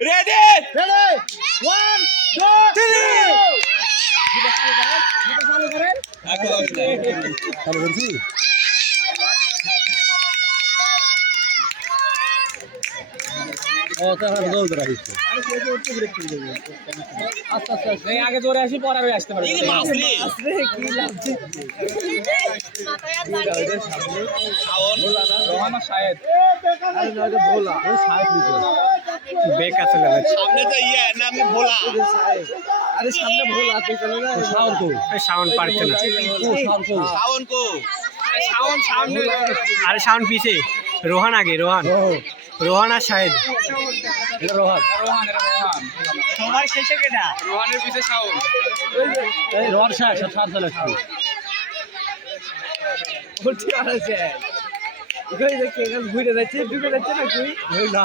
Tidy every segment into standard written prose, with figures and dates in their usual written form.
Ready ready 1 2 3 চালু করেন চালু করছি ও তাহলে গোল ধরা হইছে আরে কে উঠতে ব্রেক করে দেবে আচ্ছা আচ্ছা এই আগে জোরে আসি পরে আমি আসতে পারবো এই মাছলি আসলে কি লাগছে শাওন রোহান শাহেদ আরে না ভোলা ওই শাহেদ নিতে বেক আছে লাগে সামনে তো ইয়া নাম ভোলা আরে সামনে ভোলা আছে চলে না শাওন কো এই শাওন পারছে না শাওন কো আরে শাওন সামনে আরে শাওন পিছে রোহান আগে রোহান রোহান আর শাহেদ এটা রোহান সবার শেষে কেডা রোহানের পিছে শাওন এই রোহান শাহ সাত চলে আসছে বলছি আছে কই দেখে গেল ঘুরে যাচ্ছে ডুবে যাচ্ছে না কই ওই না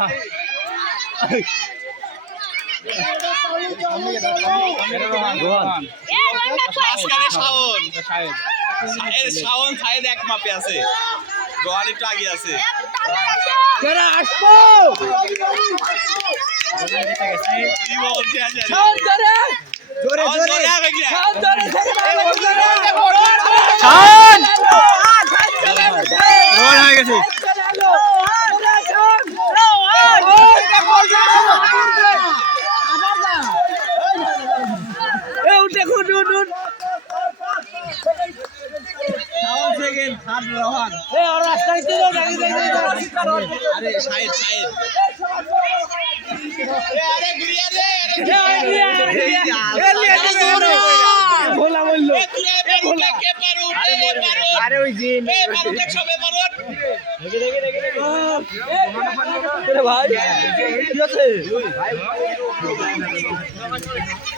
এটা রোহান রোহান মাঝখানে শাওন শাহেদ শাওন শাহেদ এক মাপে আছে রোহান একটু আগে আছে কেরা আসবো কি বলছে আজ শাওন জোরে জোরে জোরে শাওন জোরে শাওন রোহান হয়ে গেছে উঠে খুন উঠ সেকেন্ড থার্ড রোহান এই আর রাস্তায় তো জায়গা আরে শাহেদ শাহেদ আরে গুড়িয়া রে ভোলা বললো এ ভোলা কে পারু আরে ওই জি এ পারু দেখ সবে পারু দেখে দেখে দেখে আরে ভাই কি আছে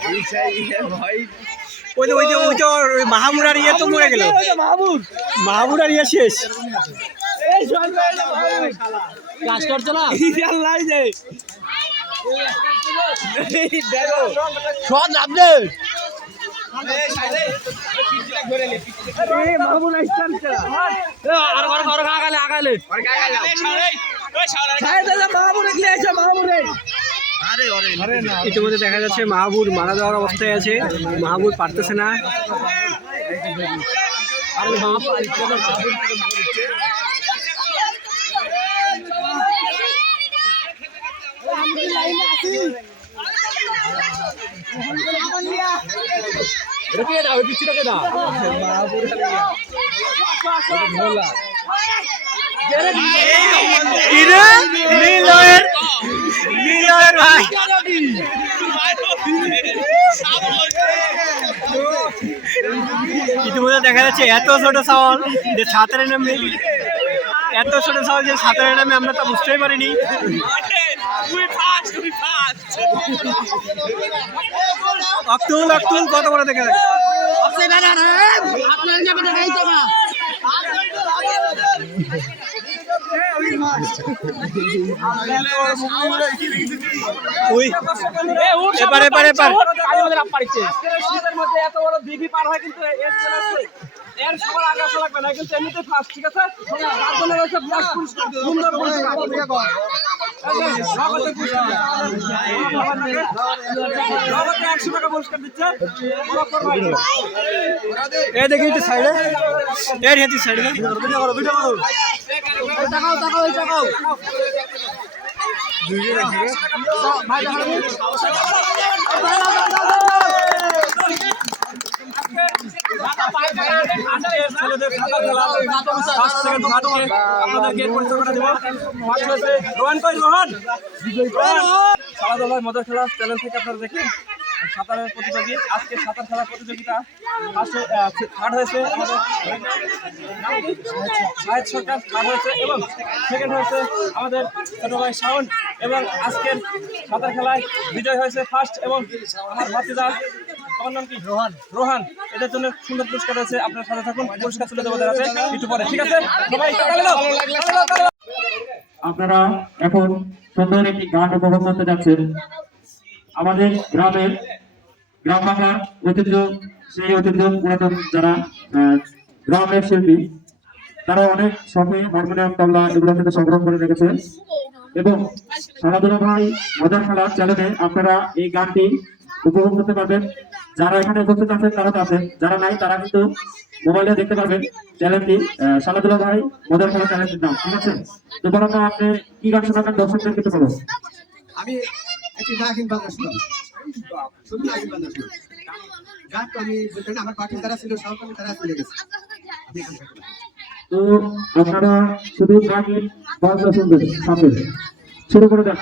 এই সাই ভাই ওই যে মাহমুরার ইয়ে তো মরে গেল মাহমুরার ইয়ে শেষ কাজ করছো না আল্লাহ যে দেখো সব আপনি ইতিমধ্যে দেখা যাচ্ছে মাহবুব মারা যাওয়ার অবস্থায় আছে মাহবুব পারতেছে না ইতিমধ্যে দেখা যাচ্ছে এত ছোট সওয়াল যে সাঁতারের নামে এত ছোট সওয়াল যে সাঁতারের নামে আমরা তা বুঝতেই পারিনি অক্তুল অক্তুল কত বড় দেখা যাচ্ছে এর সবার আগে আসা লাগবে না কিন্তু এমনিতে ফার্স্ট ঠিক আছে তার জন্য রয়েছে সুন্দর পুরস্কার দিচ্ছে এই দেখি একটু সাইডে এর হেতি সাইডে ভিডিও করো তাকাও তাকাও এই তাকাও ভিডিও রাখি ভাই মজার খেলা চ্যানেল থেকে আপনারা দেখেন সাঁতারের প্রতিযোগী আজকে সাঁতার খেলার প্রতিযোগিতা থার্ড হয়েছে আমাদের শাহেদ সরকার থার্ড হয়েছে এবং সেকেন্ড হয়েছে আমাদের ছোট ভাই শাওন এবং আজকের সাঁতার খেলায় বিজয় হয়েছে ফার্স্ট এবং আমার ভাতিজা আমার নাম কি রোহান রোহান এদের জন্য সুন্দর পুরস্কার রয়েছে আপনার সাথে থাকুন পুরস্কার তুলে দেবো দেখাচ্ছে একটু পরে ঠিক আছে সবাই আপনারা এখন সুন্দর একটি গান উপভোগ করতে যাচ্ছেন আমাদের গ্রামের গ্রাম বাংলার ঐতিহ্য সেই ঐতিহ্য পুরাতন যারা গ্রামের শিল্পী তারা অনেক শখে হারমোনিয়াম তবলা এগুলো থেকে সংগ্রহ করে রেখেছে এবং খেলাধুলা ভাই মজার খেলা চ্যানেলে আপনারা এই গানটি উপভোগ করতে পারবেন। যারা এখানে উপস্থিত আছেন তারা তো আছেন, যারা নাই তারা কিন্তু মোবাইলে দেখতে পারবেন চ্যানেলটি, খেলাধুলা ভাই মজার খেলা চ্যানেলটির নাম, ঠিক আছে? তো বলো তো আপনি কি গান শোনাবেন দর্শকদের কিন্তু বলো। আমি একটি নাগিন বাংলা শুনলাম, শুধু নাগিন বাংলা শুনলাম। গান তো আমি বলতে না, আমার পার্টির যারা ছিল সব তারা চলে গেছে। তো আপনারা শুধু গানের বাজনা শুনবেন সাথে, শুরু করে দেন।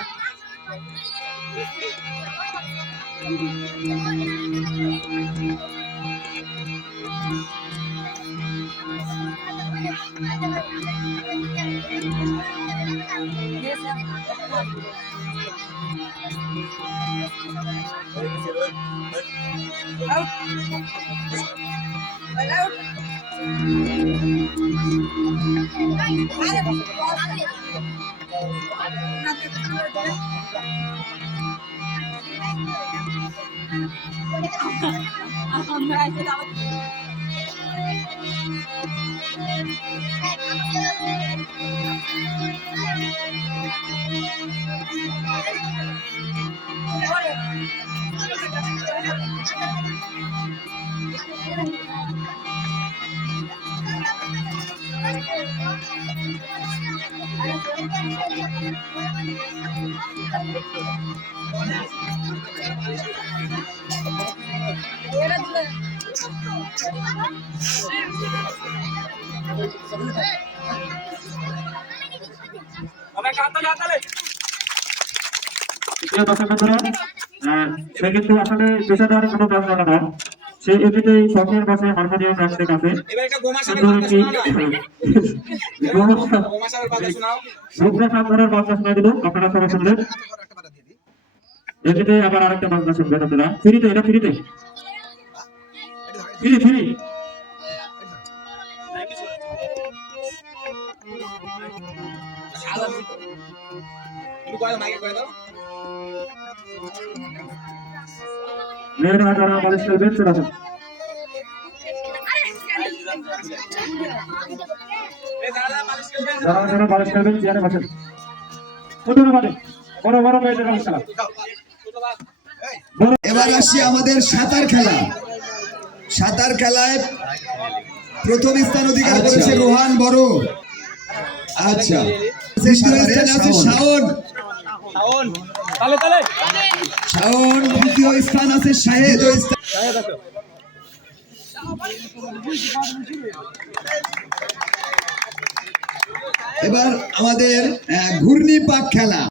প্রিয় দর্শক বন্ধুরা, সে কিন্তু আসলে পেশাদার কোনো বাজনা না, সে এমনিতে শখের বসে হারমোনিয়াম রাখতে কাছে ধরনের বাজনা শোনা দিল, আপনারা সবাই শুনলেন। এমনিতে আবার আরেকটা বাজনা শুনবেন আপনারা ফ্রিতে, এটা ফ্রিতে, ফ্রি ফ্রি। মেয়েরা যারা বালিশ খেলবেন চলে আসেন। যারা যারা বালিশ খেলবেন চেয়ারে বসেন। বড় বড় মেয়েদের বালিশ খেলা। এবার আসছি আমাদের সাঁতার খেলা। সাঁতার খেলায় প্রথম স্থান অধিকার করেছে রোহান বড়। আচ্ছা, শাওন, শাওন দ্বিতীয় স্থান আছে শাহেদ। এবার আমাদের ঘূর্ণি পাক খেলা।